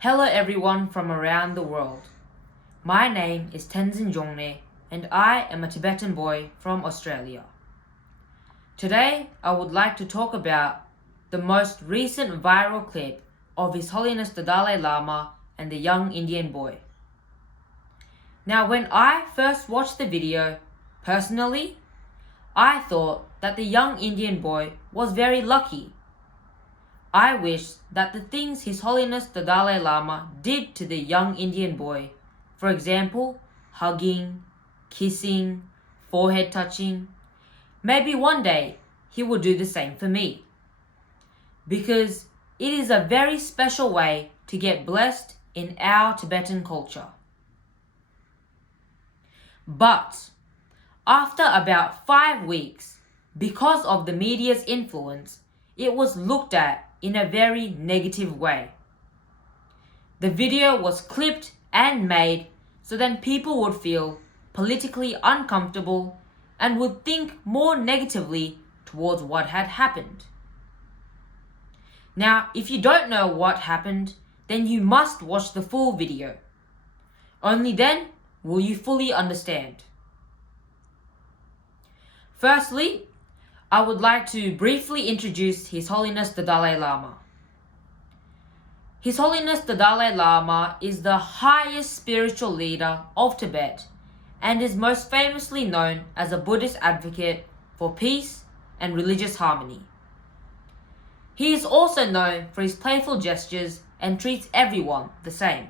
Hello everyone from around the world. My name is Tenzin Jongne and I am a Tibetan boy from Australia. Today I would like to talk about the most recent viral clip of His Holiness the Dalai Lama and the young Indian boy. Now when I first watched the video, personally, I thought that the young Indian boy was very lucky. I wish that the things His Holiness the Dalai Lama did to the young Indian boy, for example, hugging, kissing, forehead touching, maybe one day he will do the same for me. Because it is a very special way to get blessed in our Tibetan culture. But after about 5 weeks, because of the media's influence, it was looked at in a very negative way. The video was clipped and made so then people would feel politically uncomfortable and would think more negatively towards what had happened. Now, if you don't know what happened, then you must watch the full video. Only then will you fully understand. Firstly, I would like to briefly introduce His Holiness the Dalai Lama. His Holiness the Dalai Lama is the highest spiritual leader of Tibet and is most famously known as a Buddhist advocate for peace and religious harmony. He is also known for his playful gestures and treats everyone the same.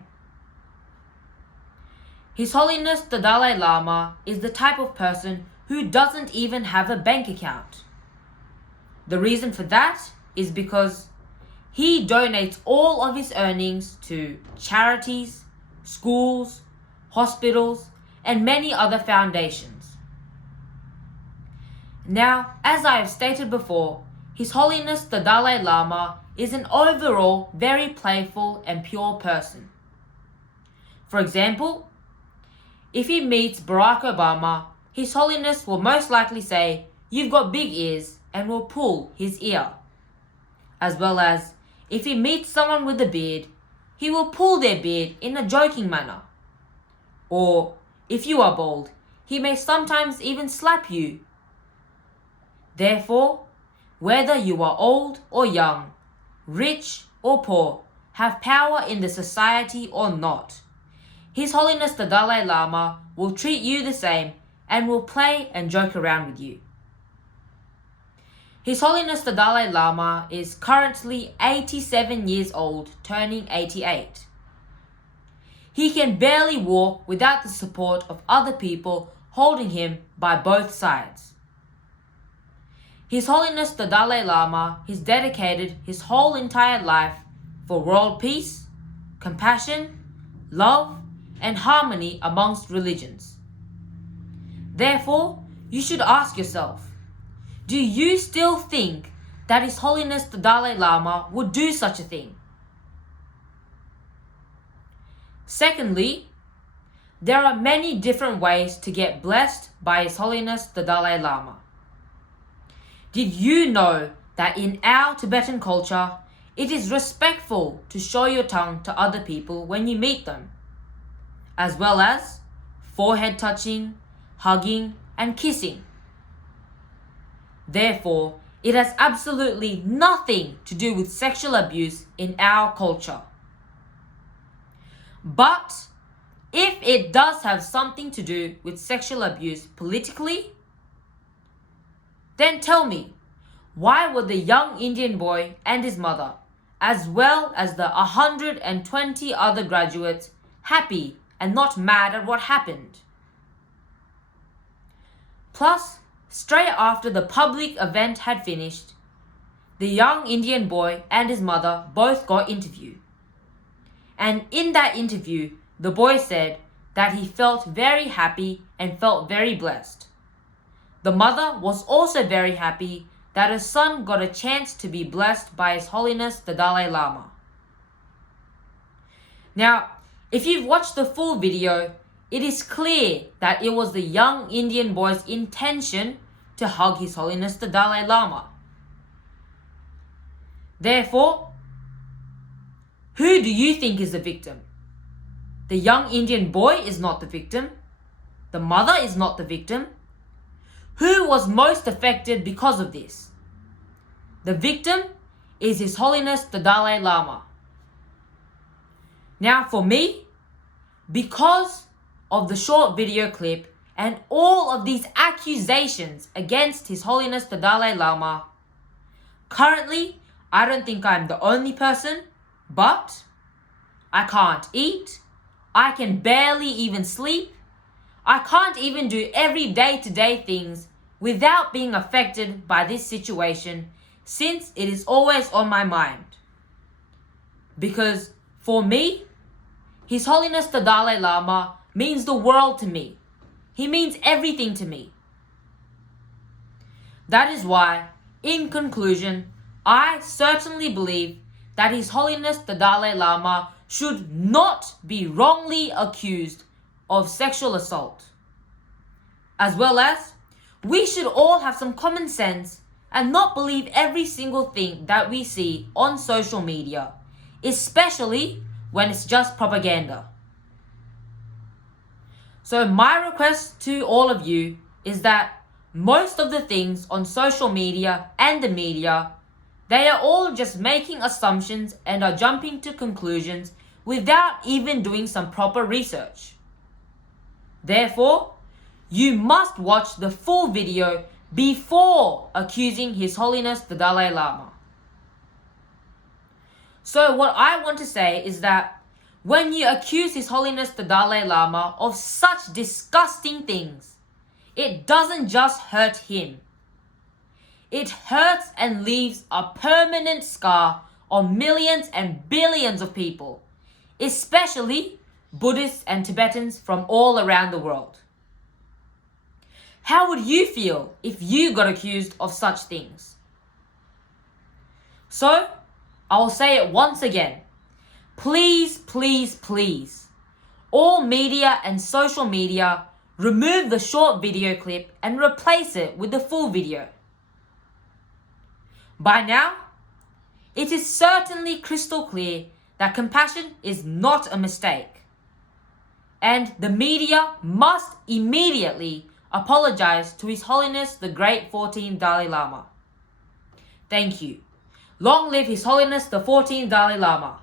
His Holiness the Dalai Lama is the type of person who doesn't even have a bank account. The reason for that is because he donates all of his earnings to charities, schools, hospitals, and many other foundations. Now, as I have stated before, His Holiness the Dalai Lama is an overall very playful and pure person. For example, if he meets Barack Obama, His Holiness will most likely say, "You've got big ears," and will pull his ear. As well as, if he meets someone with a beard, he will pull their beard in a joking manner. Or, if you are bald, he may sometimes even slap you. Therefore, whether you are old or young, rich or poor, have power in the society or not, His Holiness the Dalai Lama will treat you the same and will play and joke around with you. His Holiness the Dalai Lama is currently 87 years old, turning 88. He can barely walk without the support of other people holding him by both sides. His Holiness the Dalai Lama has dedicated his whole entire life for world peace, compassion, love, and harmony amongst religions. Therefore, you should ask yourself, do you still think that His Holiness the Dalai Lama would do such a thing? Secondly, there are many different ways to get blessed by His Holiness the Dalai Lama. Did you know that in our Tibetan culture, it is respectful to show your tongue to other people when you meet them, as well as forehead touching, hugging, and kissing? Therefore, it has absolutely nothing to do with sexual abuse in our culture. But if it does have something to do with sexual abuse politically, then tell me, why were the young Indian boy and his mother, as well as the 120 other graduates, happy and not mad at what happened? Plus, straight after the public event had finished, the young Indian boy and his mother both got interviewed. And in that interview, the boy said that he felt very happy and felt very blessed. The mother was also very happy that her son got a chance to be blessed by His Holiness the Dalai Lama. Now, if you've watched the full video, it is clear that it was the young Indian boy's intention to hug His Holiness the Dalai Lama. Therefore, Who do you think is the victim? The young Indian boy is not the victim. The mother is not the victim. Who was most affected because of this? The victim is His Holiness the Dalai Lama. Now for me, because of the short video clip and all of these accusations against His Holiness the Dalai Lama, currently I don't think I'm the only person, but I can't eat, I can barely even sleep, I can't even do every day-to-day things without being affected by this situation, since it is always on my mind. Because for me, His Holiness the Dalai Lama means the world to me. He means everything to me. That is why, in conclusion, I certainly believe that His Holiness the Dalai Lama should not be wrongly accused of sexual assault. As well as, we should all have some common sense and not believe every single thing that we see on social media, especially when it's just propaganda. So my request to all of you is that most of the things on social media and the media, they are all just making assumptions and are jumping to conclusions without even doing some proper research. Therefore, you must watch the full video before accusing His Holiness the Dalai Lama. So what I want to say is that when you accuse His Holiness the Dalai Lama of such disgusting things, it doesn't just hurt him. It hurts and leaves a permanent scar on millions and billions of people, especially Buddhists and Tibetans from all around the world. How would you feel if you got accused of such things? So, I will say it once again. Please, please, please, all media and social media, remove the short video clip and replace it with the full video. By now, it is certainly crystal clear that compassion is not a mistake, and the media must immediately apologize to His Holiness the Great 14th Dalai Lama. Thank you. Long live His Holiness the 14th Dalai Lama.